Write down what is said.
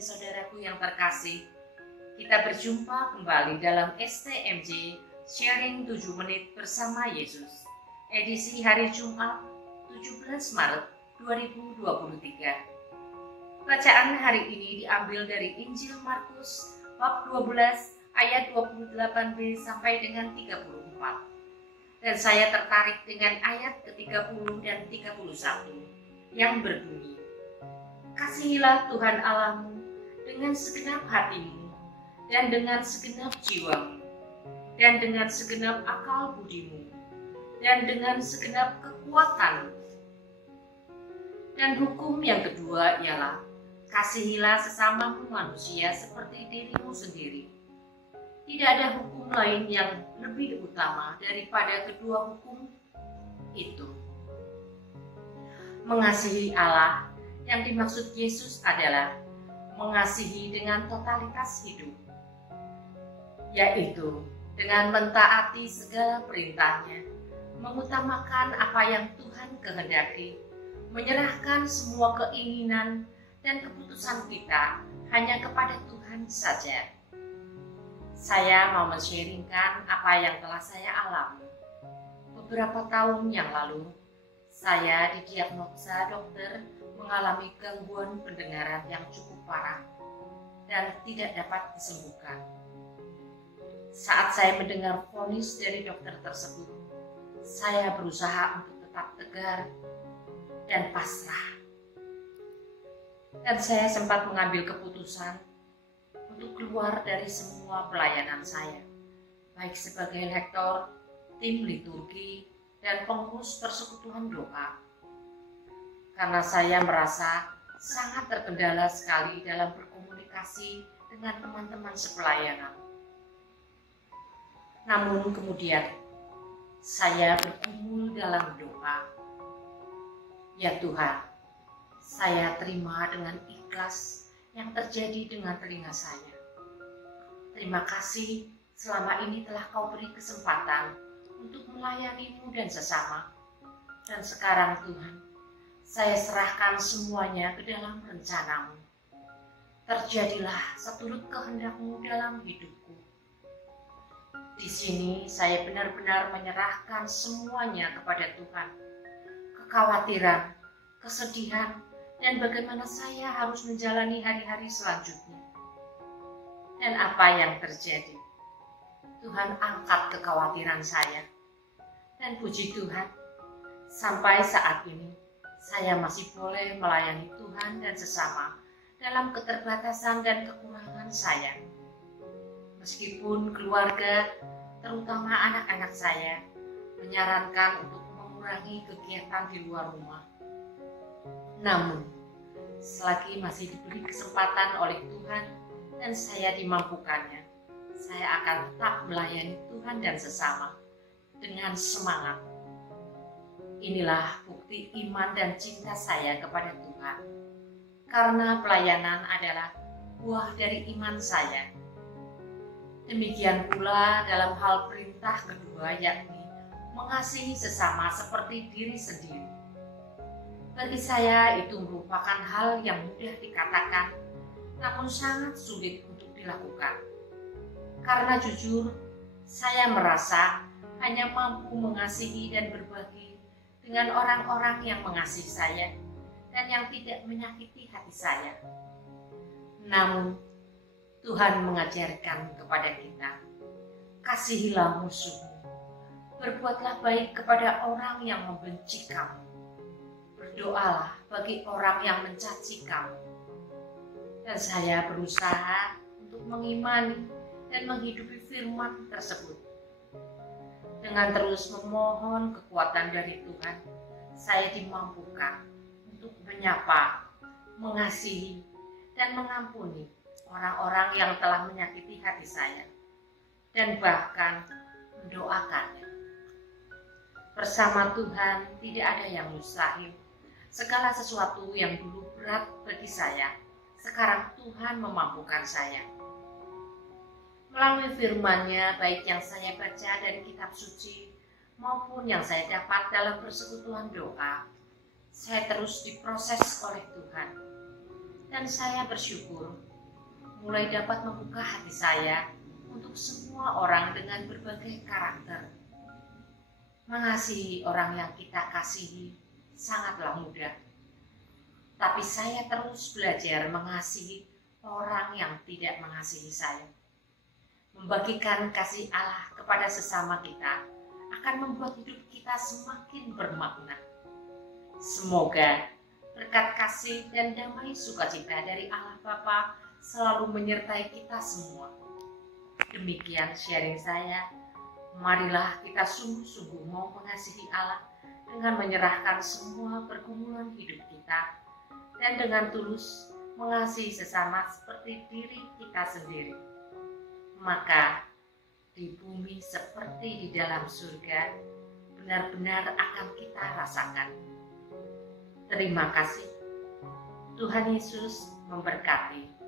saudaraku yang terkasih, kita berjumpa kembali dalam STMJ Sharing 7 Menit Bersama Yesus, edisi hari Jumat 17 Maret 2023. Bacaan hari ini diambil dari Injil Markus bab 12 ayat 28b sampai dengan 34. Dan saya tertarik dengan ayat ke-30 dan 31 yang berbunyi, "Kasihilah Tuhan Allahmu dengan segenap hatimu, dan dengan segenap jiwamu, dan dengan segenap akal budimu, dan dengan segenap kekuatanmu." Dan hukum yang kedua ialah, "Kasihilah sesamamu manusia seperti dirimu sendiri." Tidak ada hukum lain yang lebih utama daripada kedua hukum itu. Mengasihi Allah yang dimaksud Yesus adalah mengasihi dengan totalitas hidup, yaitu dengan mentaati segala perintahnya, mengutamakan apa yang Tuhan kehendaki, menyerahkan semua keinginan dan keputusan kita hanya kepada Tuhan saja. Saya mau men-sharingkan apa yang telah saya alami. Beberapa tahun yang lalu, saya didiagnosa dokter mengalami gangguan pendengaran yang cukup parah dan tidak dapat disembuhkan. Saat saya mendengar vonis dari dokter tersebut, saya berusaha untuk tetap tegar dan pasrah. Dan saya sempat mengambil keputusan untuk keluar dari semua pelayanan saya, baik sebagai lektor, tim liturgi, dan pengurus persekutuan doa. Karena saya merasa sangat terkendala sekali dalam berkomunikasi dengan teman-teman sepelayanan. Namun kemudian saya bergumul dalam doa. Ya Tuhan, saya terima dengan ikhlas yang terjadi dengan telinga saya. Terima kasih selama ini telah Kau beri kesempatan untuk melayani-Mu dan sesama. Dan sekarang Tuhan, saya serahkan semuanya ke dalam rencana-Mu. Terjadilah seturut kehendak-Mu dalam hidupku. Di sini saya benar-benar menyerahkan semuanya kepada Tuhan. Kekhawatiran, kesedihan, dan bagaimana saya harus menjalani hari-hari selanjutnya. Dan apa yang terjadi? Tuhan angkat kekhawatiran saya. Dan puji Tuhan, sampai saat ini, saya masih boleh melayani Tuhan dan sesama dalam keterbatasan dan kekurangan saya. Meskipun keluarga, terutama anak-anak saya, menyarankan untuk mengurangi kegiatan di luar rumah. Namun, selagi masih diberi kesempatan oleh Tuhan dan saya dimampukannya, saya akan tetap melayani Tuhan dan sesama dengan semangat. Inilah bukti iman dan cinta saya kepada Tuhan, karena pelayanan adalah buah dari iman saya. Demikian pula dalam hal perintah kedua, yakni mengasihi sesama seperti diri sendiri. Bagi saya itu merupakan hal yang mudah dikatakan, namun sangat sulit untuk dilakukan. Karena jujur, saya merasa hanya mampu mengasihi dan berbagi dengan orang-orang yang mengasihi saya dan yang tidak menyakiti hati saya. Namun, Tuhan mengajarkan kepada kita, "Kasihilah musuhmu, berbuatlah baik kepada orang yang membenci kamu, berdoalah bagi orang yang mencaci kamu." Dan saya berusaha untuk mengimani dan menghidupi firman tersebut. Dengan terus memohon kekuatan dari Tuhan, saya dimampukan untuk menyapa, mengasihi, dan mengampuni orang-orang yang telah menyakiti hati saya, dan bahkan mendoakannya. Bersama Tuhan tidak ada yang mustahil. Segala sesuatu yang dulu berat bagi saya, sekarang Tuhan memampukan saya. Melalui firman-Nya, baik yang saya baca dari kitab suci maupun yang saya dapat dalam persekutuan doa, saya terus diproses oleh Tuhan. Dan saya bersyukur mulai dapat membuka hati saya untuk semua orang dengan berbagai karakter. Mengasihi orang yang kita kasihi sangatlah mudah. Tapi saya terus belajar mengasihi orang yang tidak mengasihi saya. Membagikan kasih Allah kepada sesama kita akan membuat hidup kita semakin bermakna. Semoga berkat kasih dan damai sukacita dari Allah Bapa selalu menyertai kita semua. Demikian sharing saya. Marilah kita sungguh-sungguh mau mengasihi Allah dengan menyerahkan semua pergumulan hidup kita dan dengan tulus mengasihi sesama seperti diri kita sendiri. Maka di bumi seperti di dalam surga benar-benar akan kita rasakan. Terima kasih. Tuhan Yesus memberkati.